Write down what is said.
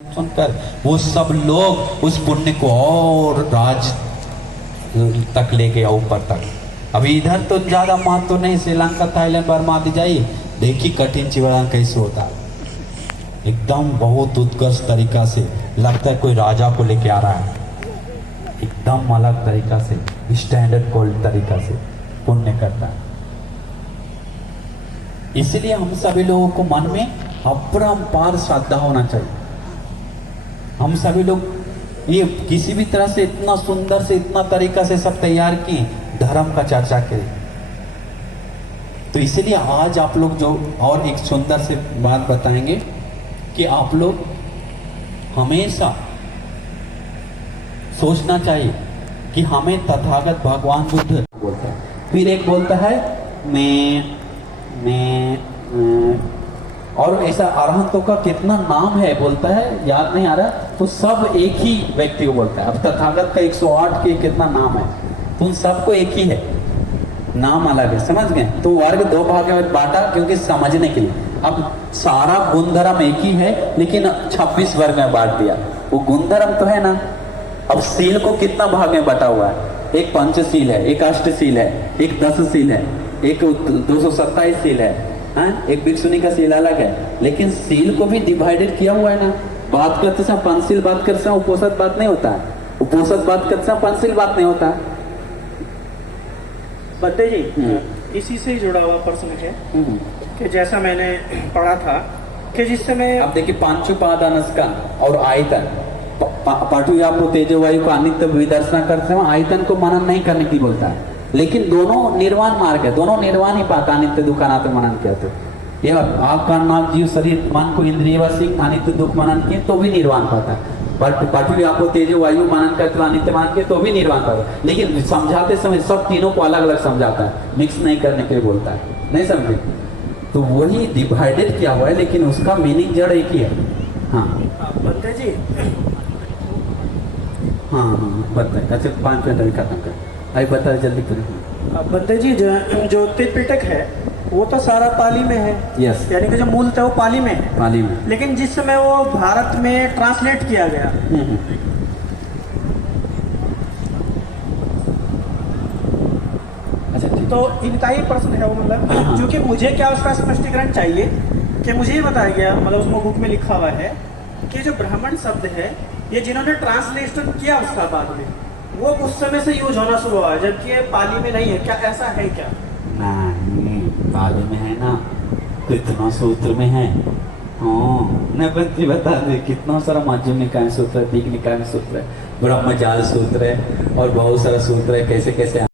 सुनकर वो सब लोग उस पुण्य को और राज तक ले गया, ऊपर तक। अभी इधर तो ज्यादा महत्व तो नहीं, श्रीलंका थाईलैंड बर्मा आदि जाइए, देखिए कठिन चिवड़ान कैसे होता है, एकदम बहुत उत्कृष्ट तरीका से लगता है कोई राजा को लेके आ रहा है, एकदम अलग तरीका से स्टैंडर्ड कोल्ड तरीका से पुण्य करता है। इसलिए हम सभी लोगों को मन में अपरंपार श्रद्धा होना चाहिए। हम सभी लोग ये किसी भी तरह से इतना सुंदर से इतना तरीका से सब तैयार किए, धर्म का चर्चा करें। तो इसलिए आज आप लोग जो और एक सुंदर से बात बताएंगे कि आप लोग हमेशा सोचना चाहिए कि हमें तथागत भगवान बुद्ध बोलता है, फिर एक बोलता है मैं और ऐसा अरहंतों का कितना नाम है बोलता है, याद नहीं आ रहा, तो सब एक ही व्यक्ति को बोलता है। अब तथागत का 108 के कितना नाम है, तो उन सबको एक ही है, नाम अलग है, समझ गए। तो वर्ग दो भाग में बांटा क्योंकि समझने के लिए। अब सारा गुणधर्म एक ही है लेकिन 26 वर्ग में बांट दिया। वो गुणधर्म तो है ना। अब सील को कितना भाग में बांटा हुआ है, एक पंचशील है, एक अष्टशील है, एक 10 शील है, एक 227 शील है, एक भिक्षुनी का सील अलग है, लेकिन सील को भी डिवाइडेड किया हुआ है ना। बात करते समय पंचशील बात करते समय उपोषद बात नहीं होता है, उपोषद बात करते समय पंचशील बात नहीं होता है। बद्दे जी, इसी से ही जुड़ा हुआ प्रश्न है कि जैसा मैंने पढ़ा था कि जिस समय अब देखिए पांचुपादानस्कन और आयतन, पाठु आपको तेजो वायु का अनित्य विदर्शना करते समय आयतन को मनन नहीं करने की बोलता है, लेकिन दोनों निर्वाण मार्ग है, दोनों निर्वाण ही पाता, अनित्य दुख अनात्म मनन किया। तो यह आग कान नाक जीव शरीर मन को इंद्रिय वशी अनित्य दुख मनन किए तो भी निर्वाण पाता है। पाठु आपको तेजो वायु मनन करते अनित्य मान किए तो भी निर्वाण पाता है, लेकिन समझाते समय सब तीनों को अलग अलग समझाता है, मिक्स नहीं करने के लिए बोलता है, नहीं समझे। तो वही डिवाइडेड किया हुआ है लेकिन उसका मीनिंग जड़ एक ही है। हाँ बद्दे जी, हाँ बताए। अच्छा 5 मिनट अभी खत्म कर, अभी बता जल्दी करें। बद्दे जी, जो त्रिपिटक है वो तो सारा पाली में है। यस, यानी कि जो मूल था वो पाली में है। पाली में, लेकिन जिस समय वो भारत में ट्रांसलेट किया गया, अच्छा ठीक। तो इनका ही प्रश्न है वो, मतलब हाँ। क्योंकि मुझे क्या उसका स्पष्टीकरण चाहिए कि मुझे ये बताया गया, मतलब उसमें बुक में लिखा हुआ है कि जो ब्राह्मण शब्द है ये जिन्होंने ट्रांसलेशन किया उसका बाद में, वो उस समय से यूज होना शुरू हुआ, जबकि ये पाली में नहीं है। क्या ऐसा है क्या? नहीं, पाली में है ना, कितना सूत्र में है। हाँ बता दे, कितना सारा मध्यम निकाय में सूत्र है, दीघ निकाय में सूत्र है, ब्रह्मजाल सूत्र है और बहुत सारा सूत्र है, कैसे कैसे